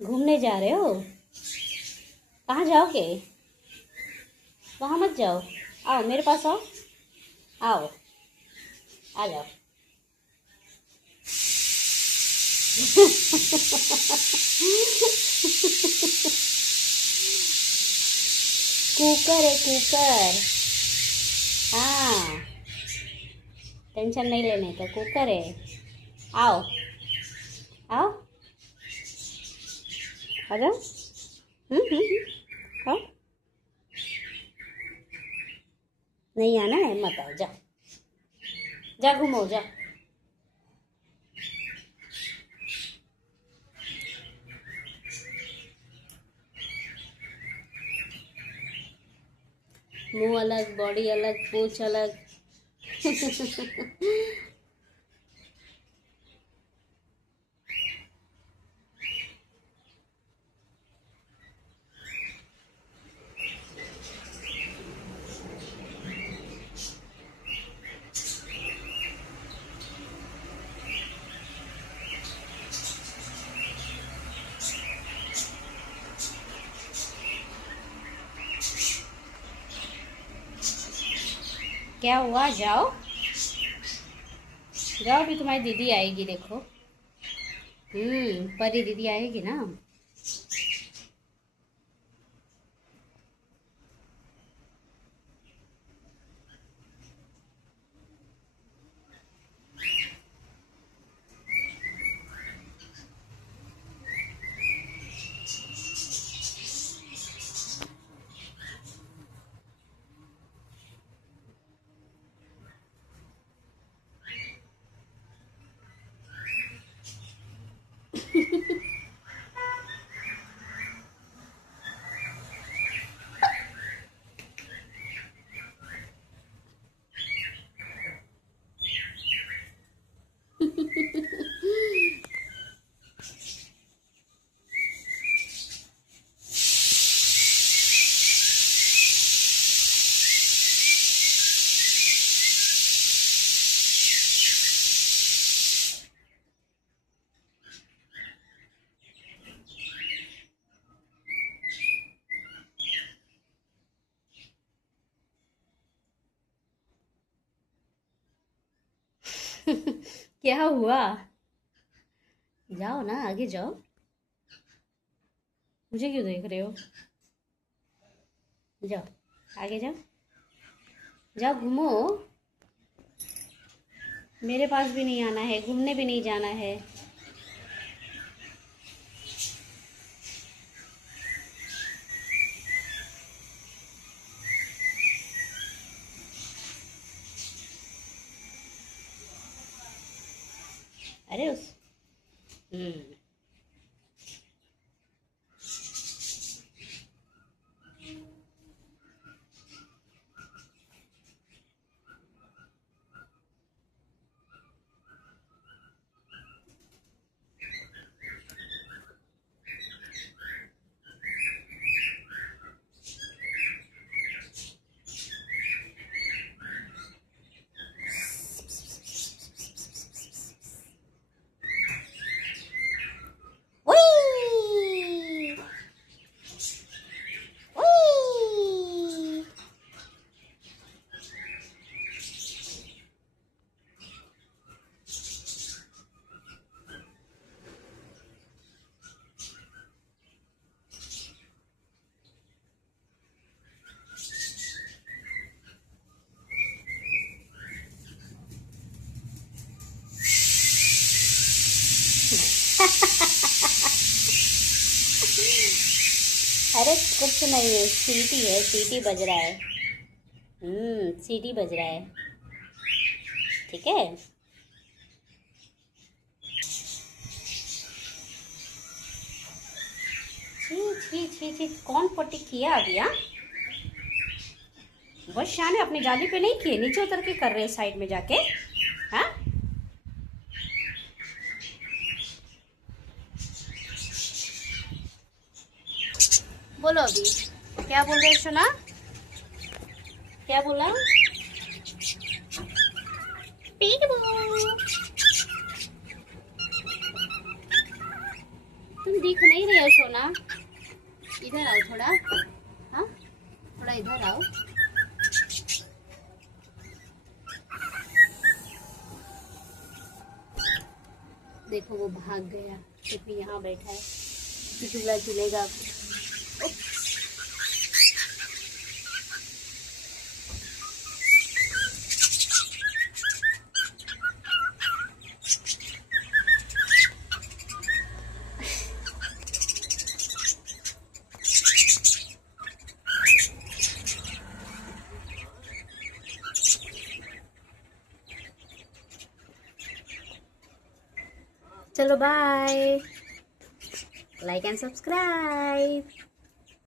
घूमने जा रहे हो? कहाँ जाओगे? वहाँ मत जाओ। आओ मेरे पास आओ। आओ, आ जाओ। कुकर है कुकर। हाँ, टेंशन नहीं लेने का, कुकर है। आओ आओ, आ जाओ। आओ। नहीं आना है मत आओ, जा जा घूमो जा। मुंह अलग, बॉडी अलग, पूछ अलग। क्या हुआ? जाओ जाओ, अभी तुम्हारी दीदी आएगी, देखो। परी दीदी आएगी ना। क्या हुआ? जाओ ना, आगे जाओ। मुझे क्यों देख रहे हो? जाओ, आगे जाओ। जाओ घूमो। मेरे पास भी नहीं आना है, घूमने भी नहीं जाना है। अरे उस हम्म Whee! Whee! अरे कुछ नहीं है, सीटी है, सीटी बज रहा है। सीटी बज रहा है। ठीक है। छी छी छी छी, कौन पट्टी किया अभी? हाँ, बहुत शान है। अपनी जाली पे नहीं किए, नीचे उतर के कर रहे साइड में जाके। हाँ, बोलो अभी क्या बोल रहे सुना? क्या बोला? पीक बू। तुम दिख नहीं रहे हो सोना, इधर आओ थोड़ा। हाँ, थोड़ा इधर आओ। देखो वो भाग गया, क्योंकि यहाँ बैठा है, झूला झूलेगा। चलो बाय, लाइक एंड सब्सक्राइब।